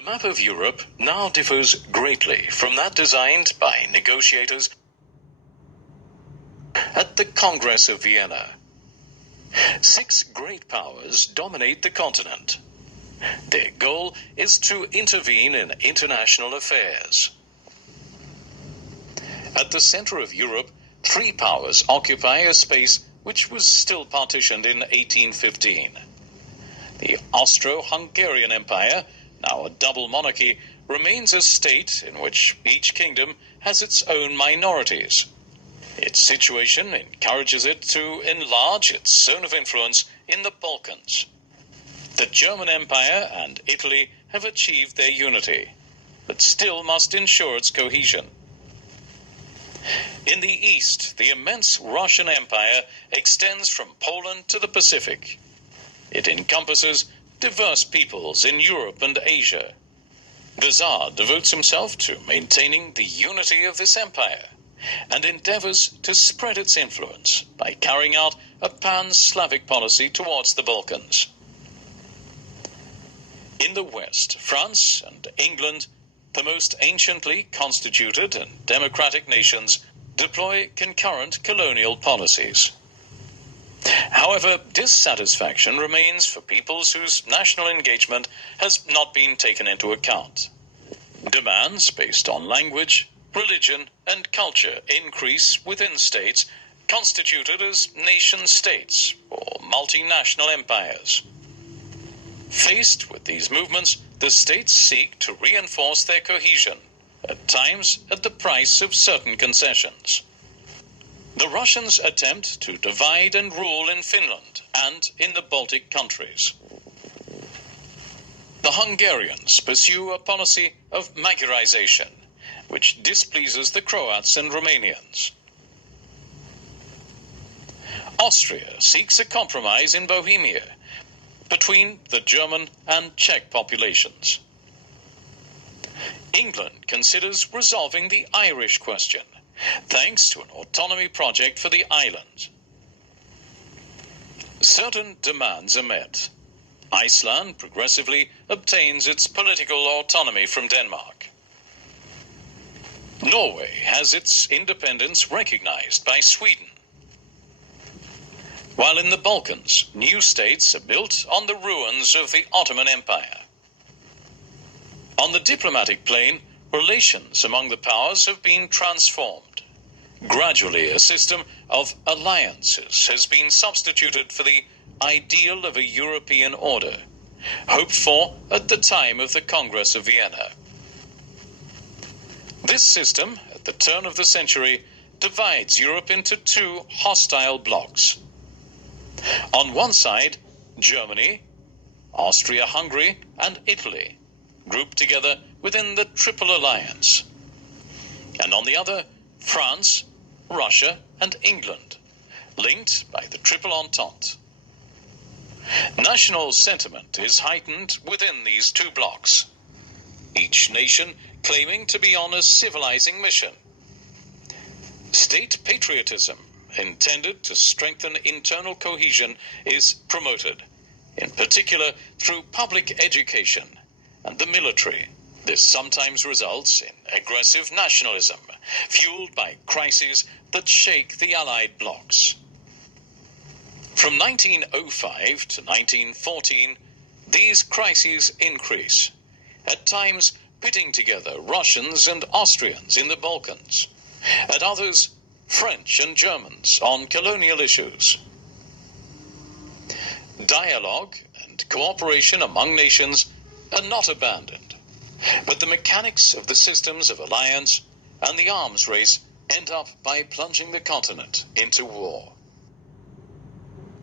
The map of Europe now differs greatly from that designed by negotiators at the Congress of Vienna. 6 great powers dominate the continent. Their goal is to intervene in international affairs. At the center of Europe, 3 powers occupy a space which was still partitioned in 1815. The Austro-Hungarian Empire, now a double monarchy, remains a state in which each kingdom has its own minorities. Its situation encourages it to enlarge its zone of influence in the Balkans. The German Empire and Italy have achieved their unity, but still must ensure its cohesion. In the east, the immense Russian Empire extends from Poland to the Pacific. It encompasses diverse peoples in Europe and Asia. The Tsar devotes himself to maintaining the unity of this empire and endeavors to spread its influence by carrying out a pan-Slavic policy towards the Balkans. In the west, France and England, the most anciently constituted and democratic nations, deploy concurrent colonial policies. However, dissatisfaction remains for peoples whose national engagement has not been taken into account. Demands based on language, religion, and culture increase within states constituted as nation-states or multinational empires. Faced with these movements, the states seek to reinforce their cohesion, at times at the price of certain concessions. The Russians attempt to divide and rule in Finland and in the Baltic countries. The Hungarians pursue a policy of Magyarization, which displeases the Croats and Romanians. Austria seeks a compromise in Bohemia between the German and Czech populations. England considers resolving the Irish question, thanks to an autonomy project for the island. Certain demands are met. Iceland progressively obtains its political autonomy from Denmark. Norway has its independence recognized by Sweden. While in the Balkans, new states are built on the ruins of the Ottoman Empire. On the diplomatic plane, relations among the powers have been transformed. Gradually, a system of alliances has been substituted for the ideal of a European order, hoped for at the time of the Congress of Vienna. This system, at the turn of the century, divides Europe into 2 hostile blocs. On one side, Germany, Austria-Hungary, and Italy, grouped together within the Triple Alliance. And on the other, France, Russia, and England, linked by the Triple Entente. National sentiment is heightened within these 2 blocs, each nation claiming to be on a civilizing mission. State patriotism, intended to strengthen internal cohesion, is promoted, in particular through public education and the military. This sometimes results in aggressive nationalism, fueled by crises that shake the Allied blocs. From 1905 to 1914, these crises increase, at times pitting together Russians and Austrians in the Balkans, at others French and Germans on colonial issues. Dialogue and cooperation among nations are not abandoned, but the mechanics of the systems of alliance and the arms race end up by plunging the continent into war.